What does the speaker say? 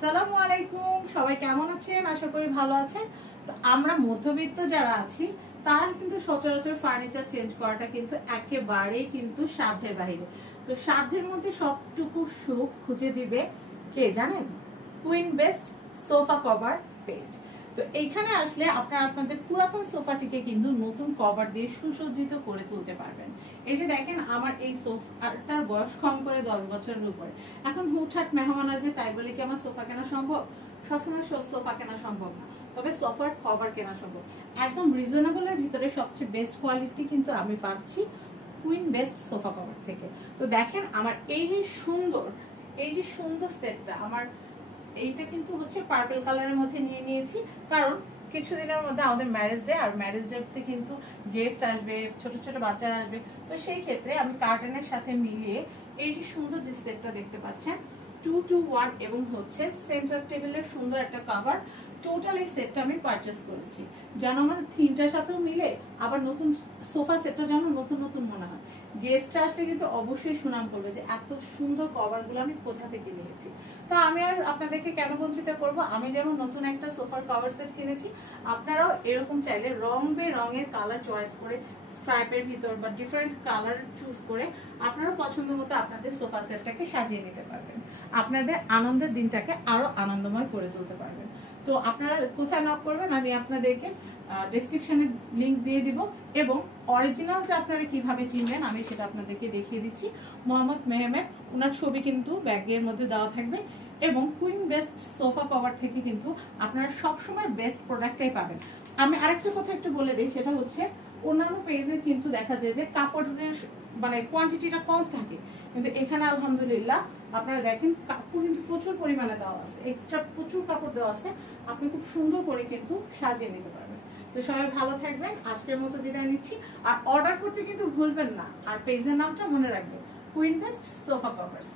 আসসালামু আলাইকুম, সবাই কেমন আছেন? আশা করি ভালো আছেন। তো আমরা মধ্যবিত্ত যারা আছি তারা কিন্তু সচরাচর ফার্নিচার চেঞ্জ করাটা কিন্তু একেবারেই কিন্তু সাধ্যের বাইরে। তো সাধ্যের মধ্যে সবটুকু সুখ খুঁজে দিবে কে জানেন? Queen best sofa cover page. তো এইখানে আসলে আপনারা আপনাদের পুরাতন সোফাটিকে কিন্তু নতুন কভার দিয়ে সুসজ্জিত করে তুলতে পারবেন। এই যে দেখেন, আমার এই সোফাটার বয়স কম করে 10 বছরের উপরে। এখন হুটহাট মেহমান আসবে তাই বলে কি আমার সোফা কেনা সম্ভব? সবসময় সোফা কেনা সম্ভব না, তবে সোফার কভার কেনা সম্ভব। একদম রিজনেবলের ভিতরে সবচেয়ে বেস্ট কোয়ালিটি কিন্তু আমি পাচ্ছি কুইন বেস্ট সোফা কভার থেকে। তো দেখেন আমার এই যে সুন্দর সেটটা, আমার এইটা কিন্তু হচ্ছে পার্পল কালারের মধ্যে নিয়ে নিয়েছি, কারণ কিছুদিনের মধ্যে আমাদের ম্যারেজ ডে, আর ম্যারেজ ডেতে কিন্তু গেস্ট আসবে, ছোট ছোট বাচ্চারা আসবে। তো সেই ক্ষেত্রে আমি কার্টেনের সাথে মিলিয়ে এই যে সুন্দর যে সেটটা দেখতে পাচ্ছেন 2-to-1 এবং হচ্ছে সেন্টার টেবিলের সুন্দর একটা কভার, টোটাল এই সেটটা আমি পারচেস করেছি যেন আমার থিমটার সাথেও মিলে, আবার নতুন সোফা সেটটা যেন নতুন নতুন মনে হয়। গেস্টরা আসলে কিন্তু অবশ্যই সুনাম করবে যে এত সুন্দর কভারগুলো আমি কোথা থেকে নিয়েছি। তা আমি আর আপনাদেরকে কেন বঞ্চিত করব? আমি যেমন নতুন একটা সোফার কভার সেট কিনেছি, আপনারাও এরকম চাইলে রং বেরঙের কালার চয়েস করে, স্ট্রাইপের ভিতর বা ডিফারেন্ট কালার চুজ করে আপনারাও পছন্দ মতো আপনাদের সোফা সেটটাকে সাজিয়ে নিতে পারবেন, আপনাদের আনন্দের দিনটাকে আরো আনন্দময় করে তুলতে পারবেন। তো আপনারা কোথায় নক করবেন আমি আপনাদেরকে ডেসক্রিপশনে লিংক দিয়ে দিব, এবং অরিজিনালটা আপনারা কিভাবে চিনবেন আমি সেটা আপনাদেরকে দেখিয়ে দিচ্ছি। মোহাম্মদ মেহমেদ, ওনার ছবি কিন্তু ব্যাগের মধ্যে দেওয়া থাকবে, এবং কুইন বেস্ট সোফা কভার থেকে কিন্তু আপনারা সবসময় বেস্ট প্রোডাক্টটাই পাবেন। আমি আরেকটা কথা একটু বলে দিই, সেটা হচ্ছে অন্যান্য পেজে কিন্তু দেখা যায় যে কাপড়ের মানে কোয়ান্টিটিটা কম থাকে, কিন্তু এখানে আলহামদুলিল্লাহ আপনারা দেখেন কাপড় কিন্তু প্রচুর পরিমাণে দেওয়া আছে, এক্সট্রা প্রচুর কাপড় দেওয়া আছে, আপনি খুব সুন্দর করে কিন্তু সাজিয়ে নিতে পারবেন। তো সবাই ভালো থাকবেন, আজকের মতো বিদায় নিচ্ছি। আর অর্ডার করতে কিন্তু ভুলবেন না, আর পেজের নামটা মনে রাখবেন, কুইন বেস্ট সোফা কভার্স।